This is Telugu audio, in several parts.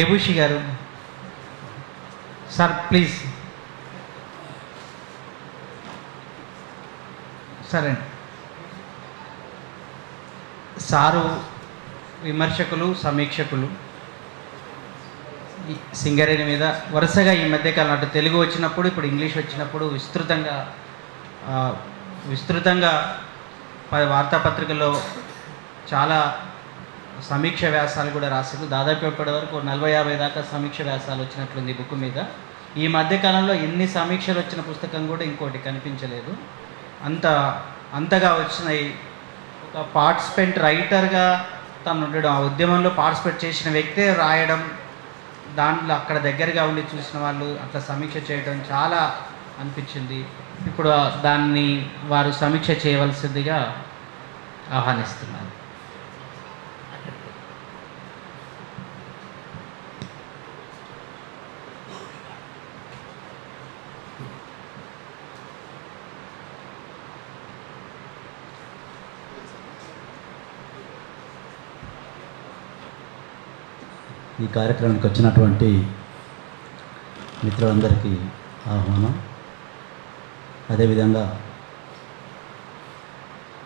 ఏబుషి గారు సార్ ప్లీజ్. సరే అండి. సారు విమర్శకులు, సమీక్షకులు సింగరేణి మీద వరుసగా ఈ మధ్యకాలం అటు తెలుగు వచ్చినప్పుడు ఇప్పుడు ఇంగ్లీష్ వచ్చినప్పుడు విస్తృతంగా వార్తాపత్రికల్లో చాలా సమీక్ష వ్యాసాలు కూడా రాశారు. దాదాపు ఇప్పటి వరకు 40-50 దాకా సమీక్ష వ్యాసాలు వచ్చినట్లుంది ఈ బుక్ మీద. ఈ మధ్యకాలంలో ఎన్ని సమీక్షలు వచ్చిన పుస్తకం కూడా ఇంకోటి కనిపించలేదు. అంతగా వచ్చినాయి. ఒక పార్టిసిపెంట్ రైటర్గా తను ఉండడం, ఆ ఉద్యమంలో పార్టిసిపేట్ చేసిన వ్యక్తే రాయడం, దాంట్లో అక్కడ దగ్గరగా ఉండి చూసిన వాళ్ళు అట్లా సమీక్ష చేయడం చాలా అనిపించింది. ఇప్పుడు దాన్ని వారు సమీక్ష చేయవలసిందిగా ఆహ్వానిస్తున్నారు. ఈ కార్యక్రమానికి వచ్చినటువంటి మిత్రులందరికీ ఆహ్వానం. అదేవిధంగా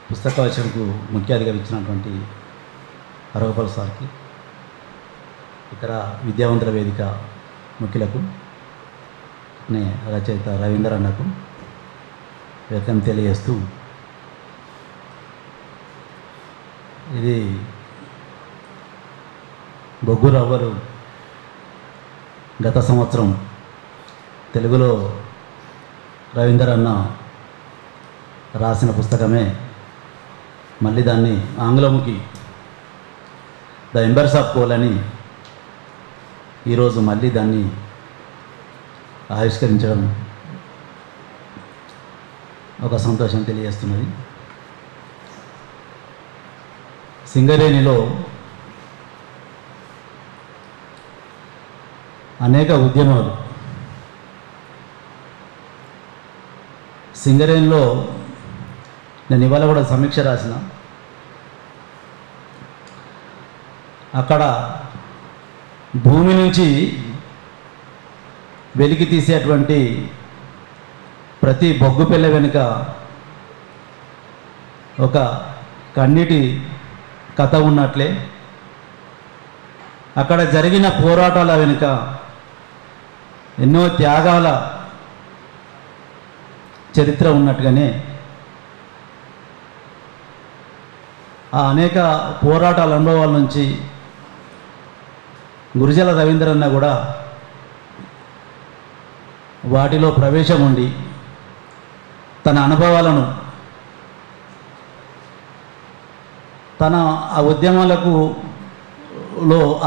పుస్తక రచనకు ముఖ్య అతిథిగా ఇచ్చినటువంటి అరగపల్లి సార్కి, ఇతర విద్యావంతుల వేదిక ముఖ్యులకు, రచయిత రవీందర్ అన్నకు వెల్కమ్ తెలియజేస్తూ, ఇది బొగ్గు రవ్వలు గత సంవత్సరం తెలుగులో రవీందర్ అన్న రాసిన పుస్తకమే. మళ్ళీ దాన్ని ఆంగ్లంకి ద ఎంబర్స్ ఆఫ్ కోల్ అని ఈరోజు మళ్ళీ దాన్ని ఆవిష్కరించడం ఒక సంతోషం తెలియజేస్తున్నది. సింగరేణిలో అనేక ఉద్యమాలు, సింగరేణిలో నేను ఇవాళ కూడా సమీక్ష రాసిన, అక్కడ భూమి నుంచి వెలికి తీసేటువంటి ప్రతి బొగ్గు పిల్ల వెనుక ఒక కన్నీటి కథ ఉన్నట్లే, అక్కడ జరిగిన పోరాటాల వెనుక ఎన్నో త్యాగాల చరిత్ర ఉన్నట్టుగానే ఆ అనేక పోరాటాల అనుభవాల నుంచి గురిజాల రవీంద్ర అన్న కూడా వాటిలో ప్రవేశం ఉండి తన అనుభవాలను, తన ఆ ఉద్యమాలకు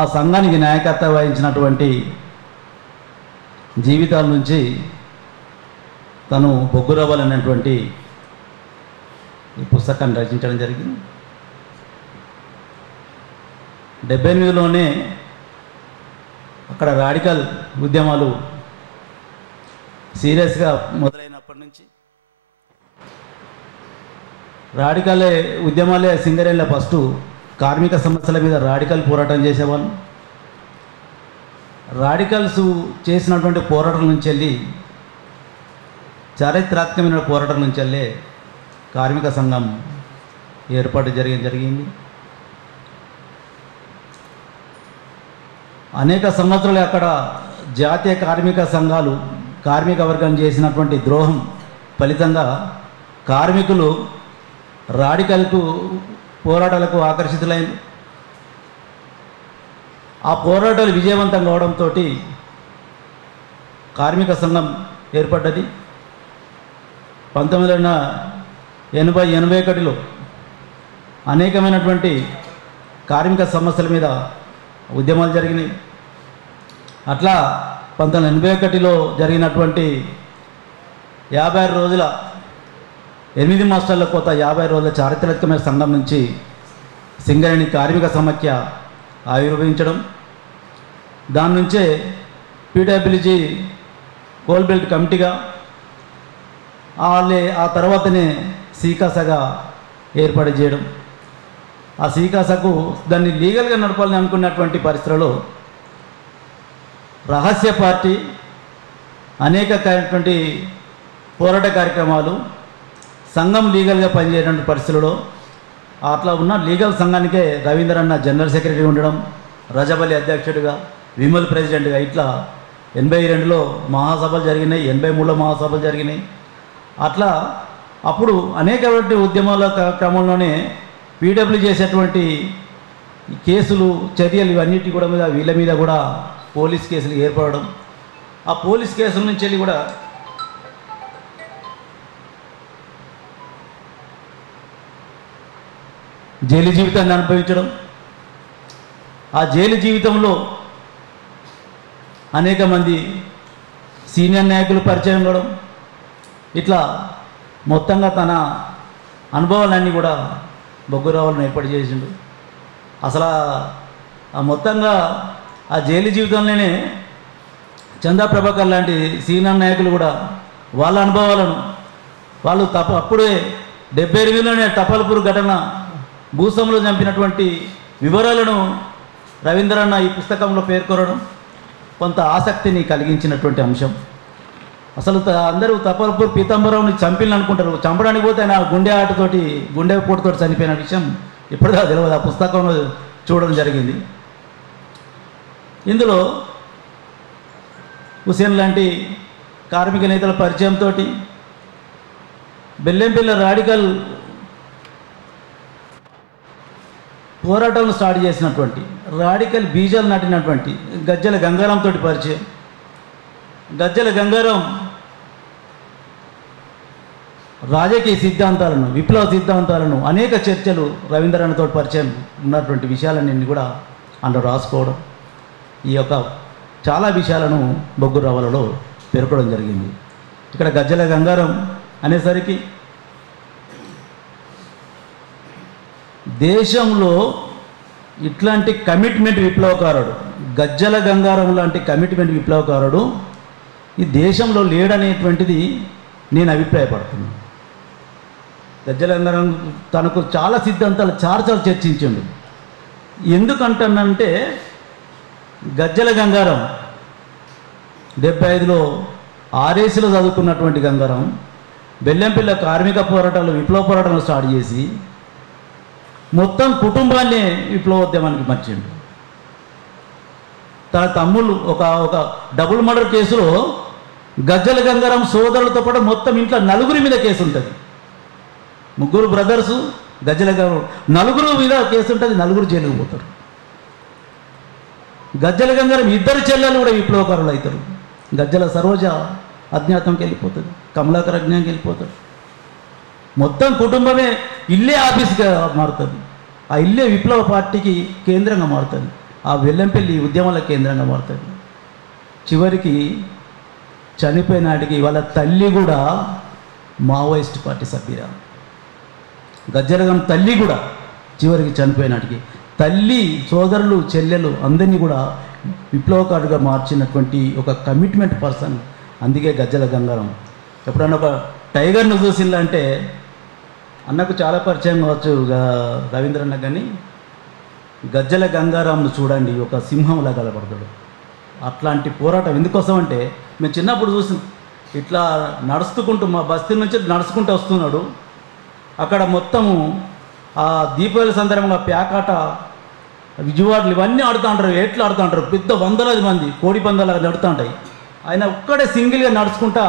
ఆ సంఘానికి నాయకత్వం వహించినటువంటి జీవితాల నుంచి తను బొగ్గు రవ్వలు అనేటువంటి ఈ పుస్తకాన్ని రచించడం జరిగింది. 78లోనే అక్కడ రాడికల్ ఉద్యమాలు సీరియస్గా మొదలైనప్పటి నుంచి రాడికల్ ఉద్యమాలే సింగరేణిలో ఫస్ట్ కార్మిక సమస్యల మీద రాడికల్ పోరాటం చేసేవాళ్ళు. రాడికల్స్ చేసినటువంటి పోరాటం నుంచి వెళ్ళి, చారిత్రాత్మకమైన పోరాటం నుంచి వెళ్ళే కార్మిక సంఘం ఏర్పాటు జరిగింది. అనేక సంవత్సరాలు అక్కడ జాతీయ కార్మిక సంఘాలు కార్మిక వర్గం చేసినటువంటి ద్రోహం ఫలితంగా కార్మికులు రాడికల్కు పోరాటాలకు ఆకర్షితులైంది. ఆ పోరాటాలు విజయవంతం కావడంతో కార్మిక సంఘం ఏర్పడ్డది. 1981లో అనేకమైనటువంటి కార్మిక సమస్యల మీద ఉద్యమాలు జరిగినాయి. అట్లా 1981లో జరిగినటువంటి 56 రోజుల 8 మాస్టర్ల కోత 50 రోజుల చారిత్రాత్మకమైన సంఘం నుంచి సింగరేణి కార్మిక సమాఖ్య ఆవిర్భవించడం, దాని నుంచే పీడబ్ల్యూజీ కోల్ బెల్ట్ కమిటీగా, ఆ తర్వాతనే సీకాసాగా ఏర్పాటు చేయడం. ఆ సీకాసాకు దాన్ని లీగల్గా నడపాలని అనుకున్నటువంటి పరిస్థితుల్లో రహస్య పార్టీ, అనేకటువంటి పోరాట కార్యక్రమాలు, సంఘం లీగల్గా పనిచేయటువంటి పరిస్థితుల్లో అట్లా ఉన్న లీగల్ సంఘానికే రవీంద్రన్న జనరల్ సెక్రటరీ ఉండడం, రజబలి అధ్యక్షుడిగా, విమల్ ప్రెసిడెంట్గా, ఇట్లా 82లో మహాసభలు జరిగినాయి, 83లో మహాసభలు జరిగినాయి. అట్లా అప్పుడు అనేకటువంటి ఉద్యమాల క్రమంలోనే పీడబ్ల్యూ చేసేటువంటి కేసులు, చర్యలు ఇవన్నిటి కూడా వీళ్ళ మీద కూడా పోలీస్ కేసులు ఏర్పడడం, ఆ పోలీస్ కేసుల నుంచి వెళ్ళి కూడా జైలు జీవితాన్ని అనుభవించడం, ఆ జైలు జీవితంలో అనేక మంది సీనియర్ నాయకులు పరిచయం కావడం, ఇట్లా మొత్తంగా తన అనుభవాలన్నీ కూడా బొగ్గురావులను ఏర్పాటు చేసిండు. అసలు ఆ మొత్తంగా ఆ జైలు జీవితంలోనే చందా ప్రభాకర్ లాంటి సీనియర్ నాయకులు కూడా వాళ్ళ అనుభవాలను వాళ్ళు అప్పుడే 78లోనే తపాల్పూర్ ఘటన, భూసంలో చంపినటువంటి వివరాలను రవీంద్రన్న ఈ పుస్తకంలో పేర్కొనడం కొంత ఆసక్తిని కలిగించినటువంటి అంశం. అసలు అందరూ తపాల్పూర్ పీతాంబరావుని చంపిల్ని అనుకుంటారు, చంపడానికి పోతే ఆయన గుండె పోటుతో చనిపోయిన విషయం ఇప్పటిదా తెలియదు. ఆ పుస్తకంలో చూడడం జరిగింది. ఇందులో హుసేన్ లాంటి కార్మిక నేతల పరిచయంతో బెల్లంపల్లి రాడికల్ పోరాటాలను స్టార్ట్ చేసినటువంటి, రాడికల్ బీజాలు నాటినటువంటి గజ్జల గంగారంతో పరిచయం. గజ్జల గంగారం రాజకీయ సిద్ధాంతాలను, విప్లవ సిద్ధాంతాలను, అనేక చర్చలు రవీంద్రనాథ్తో పరిచయం ఉన్నటువంటి విషయాలన్నీ కూడా అందులో రాసుకోవడం, ఈ యొక్క చాలా విషయాలను బొగ్గురావులలో పేర్కొనడం జరిగింది. ఇక్కడ గజ్జల గంగారం అనేసరికి దేశంలో ఇట్లాంటి కమిట్మెంట్ విప్లవకారుడు, గజ్జల గంగారం లాంటి కమిట్మెంట్ విప్లవకారుడు ఈ దేశంలో లేడనేటువంటిది నేను అభిప్రాయపడుతున్నాను. గజ్జల గంగారం తనకు చాలా సిద్ధాంతాలు చాలా చర్చించిండు. ఎందుకంటానంటే గజ్జల గంగారం 75లో ఆర్ఎస్లో చదువుకున్నటువంటి గంగారం బెల్లంపల్లి కార్మిక పోరాటాలు, విప్లవ పోరాటాలు స్టార్ట్ చేసి మొత్తం కుటుంబాన్ని విప్లవోద్యమానికి మార్చిండు. తన తమ్ముళ్ళు ఒక డబుల్ మర్డర్ కేసులో గజ్జల గంగారం సోదరులతో పాటు మొత్తం ఇంట్లో 9 మీద కేసు ఉంటుంది. 3 బ్రదర్సు, గజ్జల గంగారం 9 మీద కేసు ఉంటుంది, 9 జైలుకు పోతారు. గజ్జల గంగారం 2 చెల్లెలు కూడా విప్లవకారులు అవుతారు. గజ్జల సరోజ అజ్ఞాతంకి వెళ్ళిపోతుంది, కమలాకర్ అజ్ఞానికి వెళ్ళిపోతాడు. మొత్తం కుటుంబమే ఇల్లే ఆఫీస్గా మారుతుంది. ఆ ఇల్లే విప్లవ పార్టీకి కేంద్రంగా మారుతుంది, ఆ బెల్లంపల్లి ఉద్యమాల కేంద్రంగా మారుతుంది. చివరికి చనిపోయినాటికి వాళ్ళ తల్లి కూడా మావోయిస్ట్ పార్టీ సభ్యురాలు. గజ్జలగం తల్లి కూడా చివరికి చనిపోయినాటికి తల్లి, సోదరులు, చెల్లెలు అందరినీ కూడా విప్లవకారుడిగా మార్చినటువంటి ఒక కమిట్మెంట్ పర్సన్. అందుకే గజ్జల గంగారం. ఎప్పుడన్నా ఒక టైగర్ను చూసిందంటే అన్నకు చాలా పరిచయం కావచ్చు రవీంద్రన్న, కానీ గజ్జల గంగారాంను చూడండి, ఒక సింహంలా కలపడతాడు. అట్లాంటి పోరాటం ఎందుకోసం అంటే మేము చిన్నప్పుడు చూసి ఇట్లా నడుచుకుంటూ మా బస్తీ నుంచి నడుచుకుంటూ వస్తున్నాడు. అక్కడ మొత్తము ఆ దీపావళి సందర్భంగా ప్యాకాట, విజయవాడలు ఇవన్నీ ఆడుతూ ఉంటారు, ఎట్లా ఆడుతూ ఉంటారు, పెద్ద 100 మంది కోడి పందాలు నడుతూ ఉంటాయి. ఆయన ఒక్కడే సింగిల్గా నడుచుకుంటా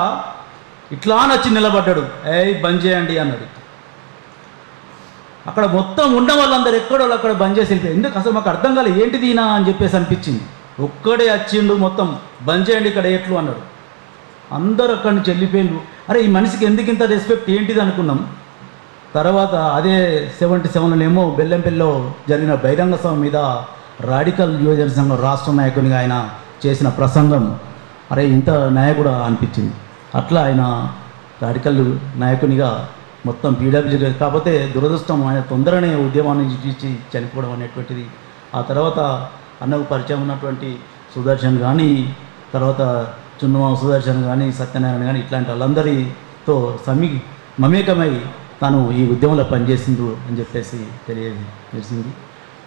ఇట్లా నచ్చి నిలబడ్డాడు. బంద్ చేయండి అన్నాడు. అక్కడ మొత్తం ఉన్న వాళ్ళందరూ ఎక్కడో అక్కడ బంద్ చేసి వెళ్ళిపోయి. ఎందుకు అసలు మాకు అర్థం కాలేదు, ఏంటిది ఈయన అని చెప్పేసి అనిపించింది. ఒక్కడే వచ్చిండు, మొత్తం బంద్ చేయండి ఇక్కడ ఎట్లు అన్నాడు. అందరూ అక్కడి నుంచి వెళ్ళిపోయిండు. అరే ఈ మనిషికి ఎందుకు ఇంత రెస్పెక్ట్ ఏంటిది అనుకున్నాం. తర్వాత అదే 77లోనేమో బెల్లంపల్లిలో జరిగిన బహిరంగ సభ మీద రాడికల్ యువజన సంఘం రాష్ట్ర నాయకునిగా ఆయన చేసిన ప్రసంగం, అరే ఇంత నాయకుడు అనిపించింది. అట్లా ఆయన రాడికల్ నాయకునిగా మొత్తం పీడబ్ల్యూ. కాకపోతే దురదృష్టం ఆయన తొందరనే ఉద్యమాన్ని ఇచ్చి చనిపోవడం అనేటువంటిది. ఆ తర్వాత అన్నకు పరిచయం ఉన్నటువంటి సుదర్శన్ కానీ, తర్వాత చున్నమా సుదర్శన్ కానీ, సత్యనారాయణ కానీ ఇట్లాంటి వాళ్ళందరితో మమేకమై తాను ఈ ఉద్యమంలో పనిచేసిండు అని చెప్పేసి తెలిసింది.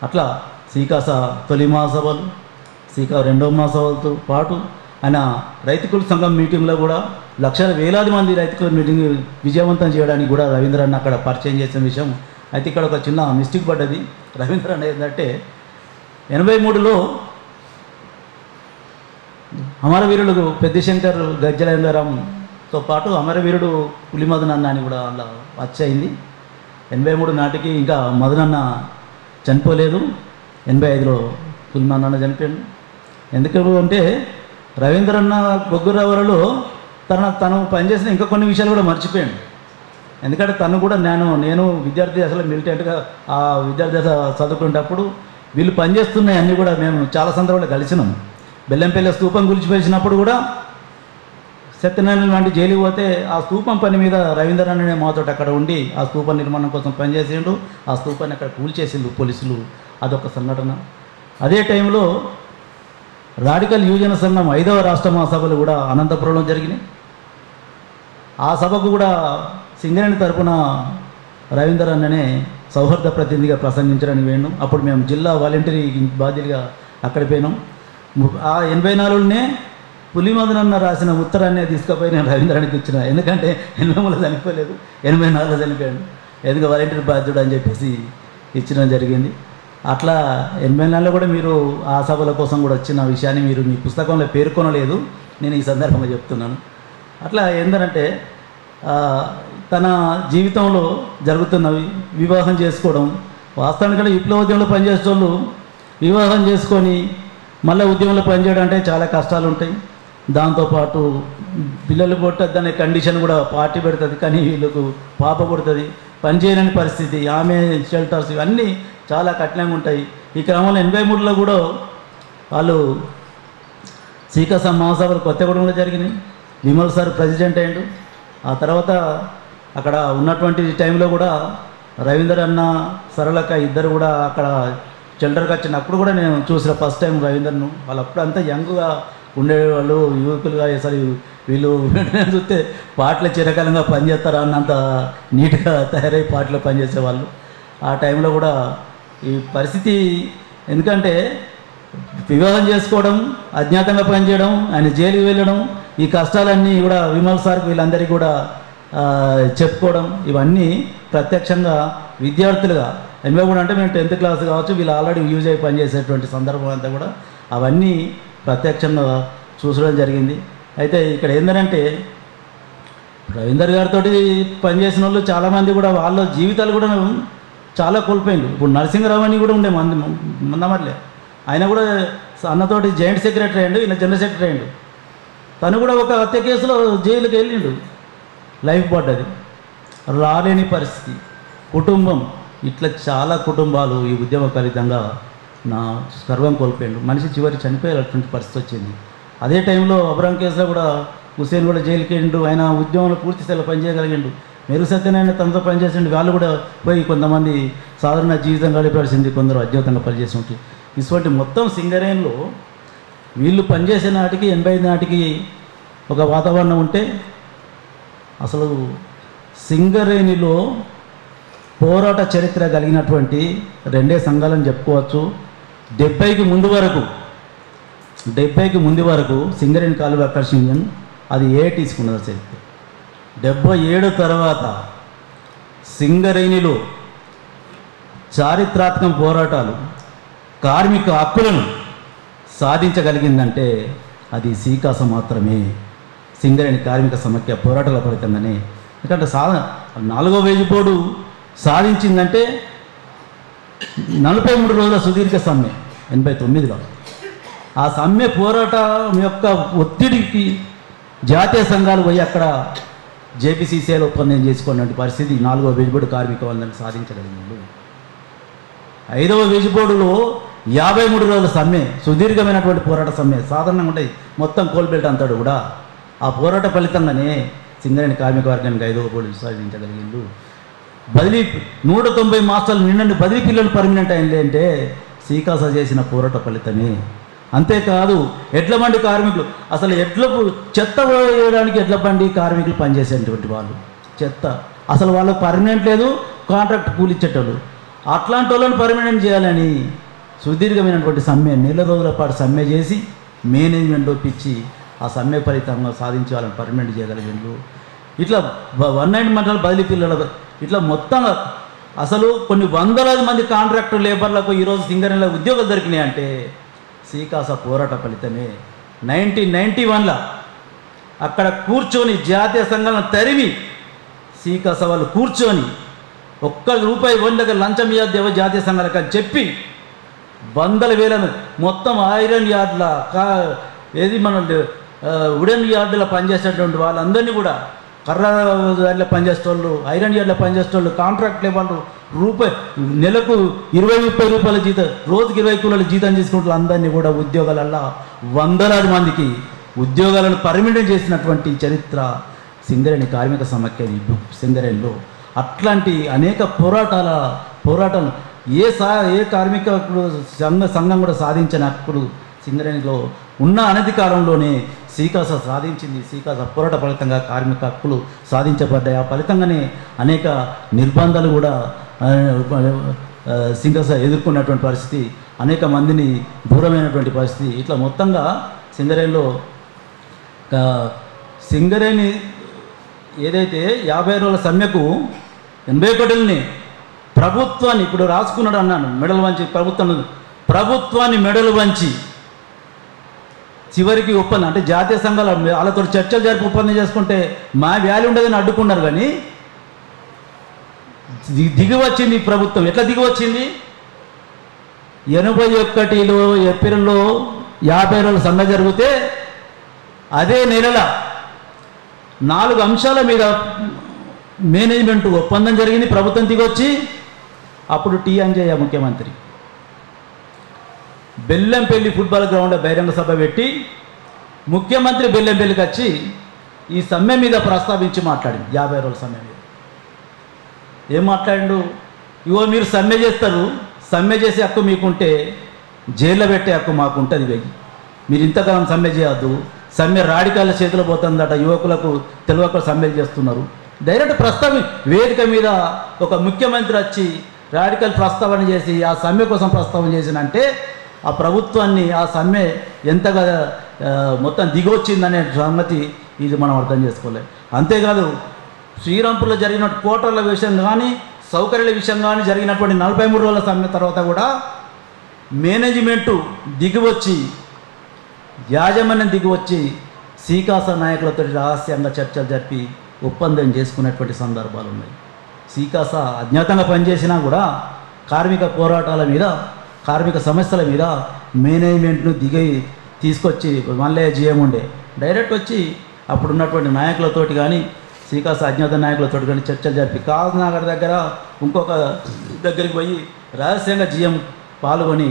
అట్లా శ్రీకాస తొలి మహాసభలు, రెండవ మాసాలతో పాటు ఆయన రైతు కూలి సంఘం మీటింగ్లో కూడా వేలాది మంది రైతు కూలి మీటింగ్ విజయవంతం చేయడానికి కూడా రవీంద్ర అన్న అక్కడ పరిచయం చేసిన విషయం. అయితే ఇక్కడ ఒక చిన్న మిస్టేక్ పడ్డది. రవీంద్ర అన్న ఏంటంటే 83లో అమరవీరుడు పెద్దిశంకర్ గజ్జలేంద్రంతో పాటు అమరవీరుడు పులిమదన్ అన్న అని కూడా అలా వచ్చయింది. 83 నాటికి ఇంకా మదనన్న చనిపోలేదు. 85లో పులిమదన్ చనిపోయాడు. ఎందుకంటే రవీంద్రన్న బొగ్గురవరలో తను పనిచేసిన ఇంకా కొన్ని విషయాలు కూడా మర్చిపోయాడు. ఎందుకంటే తను కూడా నేను విద్యార్థి దశలో మిలిటెంట్గా ఆ విద్యార్థి దశ చదువుకునేటప్పుడు వీళ్ళు పనిచేస్తున్నాయి అన్నీ కూడా మేము చాలా సందర్భాల్లో కలిసినాం. బెల్లంపల్లి స్తూపం గురించి కూడా సత్యనారాయణ లాంటి జైలుకి పోతే ఆ స్తూపం పని మీద రవీంద్ర అనే మాతో అక్కడ ఉండి ఆ స్తూపం నిర్మాణం కోసం పనిచేసిండు. ఆ స్తూపాన్ని అక్కడ కూల్చేసిండు పోలీసులు. అదొక సంఘటన. అదే టైంలో రాడికల్ యువజన సంఘం 5వ రాష్ట్ర మహాసభలు కూడా అనంతపురంలో జరిగినాయి. ఆ సభకు కూడా సింగరేణి తరపున రవీంద్ర అన్ననే సౌహార్ద ప్రతినిధిగా ప్రసంగించడానికి పోయినాం. అప్పుడు మేము జిల్లా వాలంటరీ బాధ్యులుగా అక్కడ పోయినాం. ఆ 84లోనే పులిమదన్ అన్న రాసిన ఉత్తరాన్ని తీసుకుపోయి నేను రవీంద్రానికి ఇచ్చిన. ఎందుకంటే 83లో చనిపోలేదు, 84లో చనిపోయాడు. ఎందుకు వాలంటరీ బాధ్యుడు అని చెప్పేసి ఇచ్చడం జరిగింది. అట్లా 84లో కూడా మీరు ఆ సభల కోసం కూడా వచ్చిన విషయాన్ని మీరు మీ పుస్తకంలో పేర్కొనలేదు. నేను ఈ సందర్భంగా చెప్తున్నాను. అట్లా ఏంటంటే తన జీవితంలో జరుగుతున్నవి వివాహం చేసుకోవడం. వాస్తవానికి విప్లవోద్యమంలో పనిచేసే వాళ్ళు వివాహం చేసుకొని మళ్ళీ ఉద్యమంలో పనిచేయడం అంటే చాలా కష్టాలు ఉంటాయి. దాంతోపాటు పిల్లలు పుట్టద్దనే కండిషన్ కూడా పార్టీ పెడుతుంది. కానీ వీళ్ళకు పాప పుడుతుంది, పని చేయలేని పరిస్థితి, ఆమె షెల్టర్స్ ఇవన్నీ చాలా కఠినంగా ఉంటాయి. ఈ క్రమంలో 83లో కూడా వాళ్ళు శ్రీకాశ మహాసభలు కొత్తగూడెంలో జరిగినాయి. విమల్ సార్ ప్రెసిడెంట్ అయ్యాడు. ఆ తర్వాత అక్కడ ఉన్నటువంటి టైంలో కూడా రవీంద్ర అన్న సరళక్క ఇద్దరు కూడా అక్కడ షెల్టర్కి వచ్చినప్పుడు కూడా నేను చూసిన ఫస్ట్ టైం రవీంద్రను. వాళ్ళు అప్పుడు అంతా యంగ్గా ఉండేవాళ్ళు, యువకులుగా. అసలు వీళ్ళు చూస్తే పాటలు చిరకాలంగా పనిచేస్తారా అన్నంత నీట్గా తయారై పాటలు పనిచేసేవాళ్ళు. ఆ టైంలో కూడా ఈ పరిస్థితి, ఎందుకంటే వివాహం చేసుకోవడం, అజ్ఞాతంగా పనిచేయడం, ఆయన జైలుకి వెళ్ళడం, ఈ కష్టాలన్నీ కూడా విమల్ సార్కి వీళ్ళందరికీ కూడా చెప్పుకోవడం, ఇవన్నీ ప్రత్యక్షంగా విద్యార్థులుగా 83 అంటే మేము 10th క్లాస్ కావచ్చు, వీళ్ళు ఆల్రెడీ యూజ్ అయ్యి పనిచేసేటువంటి సందర్భం అంతా కూడా అవన్నీ ప్రత్యక్షంగా చూసడం జరిగింది. అయితే ఇక్కడ ఏంటంటే రవీందర్ గారితో పనిచేసిన వాళ్ళు చాలామంది కూడా వాళ్ళ జీవితాలు కూడా చాలా కోల్పోయింది. ఇప్పుడు నరసింహరావు అని కూడా ఉండే మందమర్లే, ఆయన కూడా అన్నతోటి జాయింట్ సెక్రటరీ అయ్యిండు, ఈయన జనరల్ సెక్రటరీ అయ్యిండు. తను కూడా ఒక హత్య కేసులో జైలుకి వెళ్ళిండు, లైఫ్ పడ్డది, రాలేని పరిస్థితి, కుటుంబం, ఇట్లా చాలా కుటుంబాలు ఈ ఉద్యమ ఫలితంగా నా సర్వం కోల్పోయిండు. మనిషి చివరి చనిపోయేటువంటి పరిస్థితి వచ్చింది. అదే టైంలో అబ్రాం కేసులో కూడా హుసేన్ కూడా జైలుకి వెళ్ళిండు. ఆయన ఉద్యమంలో పూర్తి స్థాయిలో పనిచేయగలిగిండు. మెరుగు సత్యనారాయణ తనతో పనిచేసిండు. వాళ్ళు కూడా పోయి కొంతమంది సాధారణ జీవితం గడిపాల్సింది, కొందరు అజ్ఞాతంగా పనిచేసి ఉంటుంది. ఇటువంటి మొత్తం సింగరేణిలో వీళ్ళు పనిచేసే నాటికి 85 నాటికి ఒక వాతావరణం ఉంటే, అసలు సింగరేణిలో పోరాట చరిత్ర కలిగినటువంటి 2 సంఘాలని చెప్పుకోవచ్చు. 70కి ముందు వరకు సింగరేణి కాలువ వర్కర్స్ యూనియన్ అది తీసుకున్నది చరిత్ర. 77 తర్వాత సింగరేణిలో చారిత్రాత్మక పోరాటాలు, కార్మిక హక్కులను సాధించగలిగిందంటే అది శ్రీకాశ మాత్రమే. సింగరేణి కార్మిక సమైక్య పోరాటాల ఫలితంగానే. ఎందుకంటే 4వ వేజీ బోర్డు సాధించిందంటే 43 రోజుల సుదీర్ఘ సమ్మె 89లో. ఆ సమ్మె పోరాటం యొక్క ఒత్తిడికి జాతీయ సంఘాలు పోయి అక్కడ జేపీసీసీఐలో ఒప్పందం చేసుకున్నటువంటి పరిస్థితి 4వ వేజీ బోర్డు కార్మిక వందని సాధించగలిగింది. 5వ వేజీ బోర్డులో 53 రోజుల సమ్మె, సుదీర్ఘమైనటువంటి పోరాట సమ్మె సాధారణంగా ఉంటాయి. మొత్తం కోల్బెల్ట్ అంతాడు కూడా ఆ పోరాట ఫలితంగానే సింగరేణి కార్మిక వర్గానికి 5వ బోర్డు సాధించగలిగిండు. బదిలీ 190 మాసాలు నిండండి బదిలీ పిల్లలు పర్మనెంట్ అయింది అంటే శ్రీకాశ చేసిన పోరాట ఫలితమే. అంతేకాదు ఎడ్ల బండి కార్మికులు, అసలు ఎడ్లకు చెత్త వేయడానికి ఎడ్ల బండి కార్మికులు పనిచేసేటువంటి వాళ్ళు, చెత్త అసలు వాళ్ళకు పర్మనెంట్ లేదు, కాంట్రాక్ట్ కూలిచ్చేటోళ్ళు. అట్లాంటి వాళ్ళని పర్మనెంట్ చేయాలని సుదీర్ఘమైనటువంటి సమ్మె, నెల రోజుల పాటు సమ్మె చేసి మేనేజ్మెంట్ ఒప్పించి ఆ సమ్మె ఫలితంగా సాధించి వాళ్ళని పర్మనెంట్ చేయగలిగిండ్రు. ఇట్లా 190 మండల బదిలీ పిల్లల ఇట్లా మొత్తంగా అసలు కొన్ని వందలాది మంది కాంట్రాక్టర్ లేబర్లకు ఈరోజు సింగరేణిలో ఉద్యోగాలు దొరికినాయి అంటే సీకాస పోరాట ఫలితమే. 1991లో అక్కడ కూర్చొని జాతీయ సంఘాలను తరిమి సీకాస వాళ్ళు కూర్చొని ₹1 వందకి లంచం ఇవ్వద్దేవో జాతీయ సంఘాలకు అని చెప్పి వందల వేలను మొత్తం ఐరన్ యార్డ్ల ఏది మన వుడెన్ యార్డులో పనిచేసేటువంటి వాళ్ళందరినీ కూడా కర్ర యార్డ్లో పనిచేసేటోళ్ళు, ఐరన్ యార్డ్లో పనిచేసేటోళ్ళు, కాంట్రాక్ట్ లేబర్లు నెలకు 20-30 రూపాయల జీతం, రోజుకి 20 కూలీల జీతం తీసుకుంటూ అందరినీ కూడా ఉద్యోగాలల్లో వందలాది మందికి ఉద్యోగాలను పర్మినెంట్ చేసినటువంటి చరిత్ర సింగరేణి కార్మిక సమాఖ్యది. సింగరేణిలో అట్లాంటి అనేక పోరాటాలు ఏ కార్మిక సంఘం కూడా సాధించిన హక్కులు సింగరేణిలో ఉన్న అనతి కాలంలోనే సీకాస సాధించింది. సీకాస పోరాట ఫలితంగా కార్మిక హక్కులు సాధించబడ్డాయి. ఆ ఫలితంగానే అనేక నిర్బంధాలు కూడా సీకాస ఎదుర్కొన్నటువంటి పరిస్థితి, అనేక మందిని దూరమైనటువంటి పరిస్థితి. ఇట్లా మొత్తంగా సింగరేణి ఏదైతే 50 రోజుల సమ్మెకు 81 ప్రభుత్వాన్ని ఇప్పుడు రాసుకున్నాడు అన్నాను, మెడలు వంచి ప్రభుత్వాన్ని మెడలు వంచి చివరికి ఒప్పందం అంటే జాతీయ సంఘాలు వాళ్ళతో చర్చలు జరిపి ఒప్పందం చేసుకుంటే మా వాల్యూ ఉండదని అడ్డుకున్నారు. కానీ దిగి వచ్చింది ప్రభుత్వం. ఎట్లా దిగి వచ్చింది? 81లో ఏప్రిల్లో 50 రోజుల సమ్మె జరిగితే అదే నెలల 4 అంశాల మీద మేనేజ్మెంట్ ఒప్పందం జరిగింది. ప్రభుత్వం దిగొచ్చి అప్పుడు టీ అంజయ్య ముఖ్యమంత్రి బెల్లంపల్లి ఫుట్బాల్ గ్రౌండ్ బహిరంగ సభ పెట్టి ముఖ్యమంత్రి బెల్లంపల్లికి వచ్చి ఈ సమ్మె మీద ప్రస్తావించి మాట్లాడింది. 50 రోజుల సమ్మె మీద ఏం మాట్లాడిండు? ఇవో మీరు సమ్మె చేస్తారు, సమ్మె చేసే హక్కు మీకుంటే జైల్లో పెట్టే హక్కు మాకు ఉంటుంది. వెయ్యి మీరు ఇంతకాలం సమ్మె చేయొద్దు, సమ్మె రాడికాల చేతిలో పోతుందట, యువకులకు తెలియక సమ్మె చేస్తున్నారు. డైరెక్ట్ వేదిక మీద ఒక ముఖ్యమంత్రి వచ్చి రాడికల్ ప్రస్తావన చేసి ఆ సమ్మె కోసం ప్రస్తావన చేసినంటే ఆ ప్రభుత్వాన్ని ఆ సమ్మె ఎంతగా మొత్తం దిగొచ్చిందనే సంగతి ఇది మనం అర్థం చేసుకోలేదు. అంతేకాదు శ్రీరాంపూర్లో జరిగిన కోటర్ల విషయం కానీ సౌకర్యాల విషయం కానీ జరిగినటువంటి 43 రోజుల సమ్మె తర్వాత కూడా మేనేజ్మెంటు దిగివచ్చి యాజమాన్యం దిగివచ్చి సీకాస నాయకులతో రహస్యంగా చర్చలు జరిపి ఒప్పందం చేసుకున్నటువంటి సందర్భాలు ఉన్నాయి. సీకాస అజ్ఞాతంగా పనిచేసినా కూడా కార్మిక పోరాటాల మీద, కార్మిక సమస్యల మీద మేనేజ్మెంట్ను తీసుకొచ్చి మళ్ళీ జీఎం ఉండే డైరెక్ట్ వచ్చి అప్పుడున్నటువంటి నాయకులతోటి కానీ సీకాస అజ్ఞాత నాయకులతోటి కానీ చర్చలు జరిపి కాజ్నగర్ దగ్గర ఇంకొక దగ్గరికి పోయి రహస్యంగా జీఎం పాల్గొని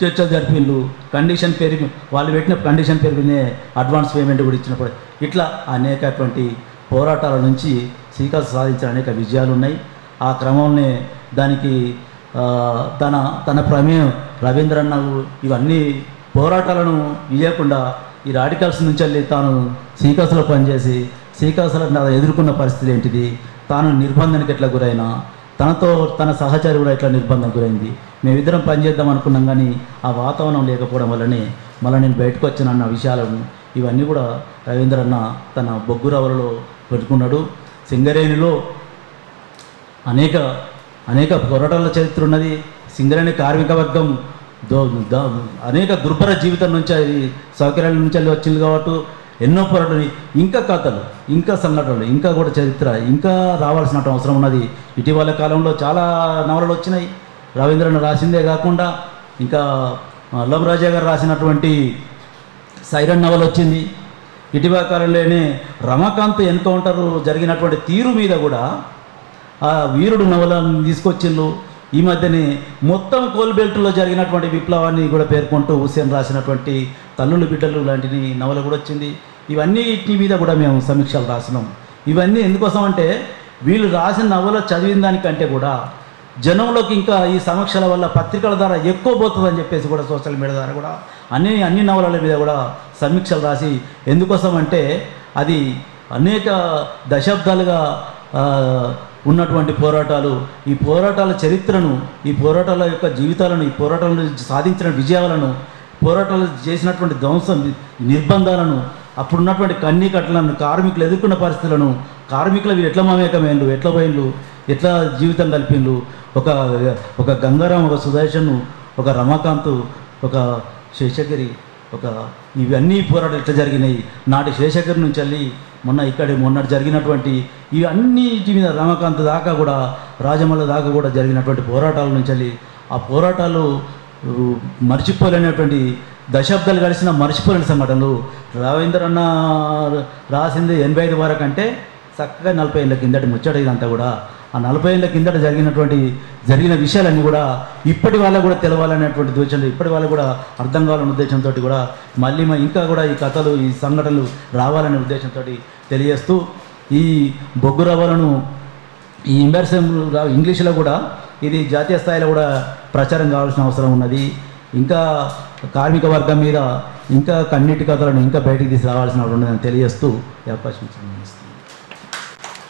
చర్చలు జరిపిండు. కండిషన్ పెరిగి వాళ్ళు పెట్టిన కండిషన్ పెరిగినే అడ్వాన్స్ పేమెంట్ కూడా ఇచ్చినప్పుడు ఇట్లా అనేకటువంటి పోరాటాల నుంచి సీకాస సాధించిన అనేక విజయాలు ఉన్నాయి. ఆ క్రమంలోనే దానికి తన ప్రమేయం రవీంద్రన్న ఇవన్నీ పోరాటాలను ఇవ్వకుండా ఈ రాడికల్స్ నుంచి వెళ్ళి తాను సీకాసలో పనిచేసి సీకాసలో ఎదుర్కొన్న పరిస్థితి ఏంటిది, తాను నిర్బంధానికి ఎట్లా గురైనా, తనతో తన సహచరి కూడా ఎట్లా నిర్బంధం గురైంది, మేమిద్దరం పనిచేద్దాం అనుకున్నాం కానీ ఆ వాతావరణం లేకపోవడం వల్లనే మళ్ళీ నేను బయటకు వచ్చానన్న విషయాలను ఇవన్నీ కూడా రవీంద్రన్న తన బొగ్గురవలలో పెట్టుకున్నాడు. సింగరేణిలో అనేక పోరాటాల చరిత్ర ఉన్నది. సింగరేణి కార్మిక వర్గం అనేక దుర్భర జీవితం నుంచి అది సౌకర్యాల నుంచి వెళ్ళి వచ్చింది కాబట్టి ఎన్నో పోరాటాలు, ఇంకా కథలు, ఇంకా సంఘటనలు, ఇంకా కూడా చరిత్ర ఇంకా రావాల్సిన అవసరం ఉన్నది. ఇటీవల కాలంలో చాలా నవలలు వచ్చినాయి. రవీంద్రనాథ్ రాసిందే కాకుండా ఇంకా అల్లం రాజా గారు రాసినటువంటి సైరన్ నవల వచ్చింది. ఇటీవల కాలంలోనే రమాకాంత్ ఎన్కౌంటర్ జరిగినటువంటి తీరు మీద కూడా ఆ వీరుడు నవలను తీసుకొచ్చిండ్రు. ఈ మధ్యనే మొత్తం కోల్బెల్ట్లో జరిగినటువంటి విప్లవాన్ని కూడా పేర్కొంటూ హుస్సేన్ రాసినటువంటి తల్లులు బిడ్డలు లాంటి నవల కూడా వచ్చింది. ఇవన్నీ వీటి మీద కూడా మేము సమీక్షలు రాసినాం. ఇవన్నీ ఎందుకోసం అంటే వీళ్ళు రాసిన నవల చదివిన దానికంటే కూడా జనంలోకి ఇంకా ఈ సమీక్షల వల్ల పత్రికల ద్వారా ఎక్కువ పోతుందని చెప్పేసి కూడా సోషల్ మీడియా ద్వారా కూడా అన్ని నవలల మీద కూడా సమీక్షలు రాసి ఎందుకోసం అంటే అది అనేక దశాబ్దాలుగా ఉన్నటువంటి పోరాటాలు, ఈ పోరాటాల చరిత్రను, ఈ పోరాటాల యొక్క జీవితాలను, ఈ పోరాటాలను సాధించిన విజయాలను, పోరాటాలు చేసినటువంటి ధ్వంసం నిర్బంధాలను, అప్పుడున్నటువంటి కన్నీ కట్టలను, కార్మికులు ఎదుర్కొన్న పరిస్థితులను, కార్మికులు ఎట్లా మమేకమైండ్లు, ఎట్లా పోయిండ్లు, ఎట్లా జీవితం కలిపిండ్లు, ఒక గంగారాం, ఒక సుదర్శన్, ఒక రమాకాంత్, ఒక శేషగిరి, ఇవన్నీ పోరాటాలు ఎట్లా జరిగినాయి. నాటి శేషగిరి నుంచి వెళ్ళి మొన్న జరిగినటువంటి ఇవన్నిటి మీద రమాకాంత్ దాకా కూడా, రాజమల్ల దాకా కూడా జరిగినటువంటి పోరాటాల నుంచి వెళ్ళి ఆ పోరాటాలు మర్చిపోలేనటువంటి దశాబ్దాలు కలిసిన మర్చిపోలేని సంఘటనలు. రవీంద్ర అన్న రాసింది 85 వరకు అంటే చక్కగా 40 ఏళ్ళ కిందటి ముచ్చట ఇదంతా కూడా. ఆ 40 ఏళ్ళ కిందట జరిగిన విషయాలన్నీ కూడా ఇప్పటి వాళ్ళకు కూడా తెలవాలనేటువంటి ఉద్దేశంతో, ఇప్పటి వాళ్ళకు కూడా అర్థం కావాలనే ఉద్దేశంతో కూడా మళ్ళీ ఇంకా కూడా ఈ కథలు, ఈ సంఘటనలు రావాలనే ఉద్దేశంతో తెలియజేస్తూ, ఈ బొగ్గు రవ్వలను ఈ ఇంగ్లీష్లో కూడా ఇది జాతీయ స్థాయిలో కూడా ప్రచారం కావాల్సిన అవసరం ఉన్నది. ఇంకా కార్మిక వర్గం మీద ఇంకా కన్నీటి కథలను ఇంకా బయటికి తీసుకురావాల్సిన ఉన్నదని తెలియజేస్తూ ఈ అవకాశం ఇస్తుంది.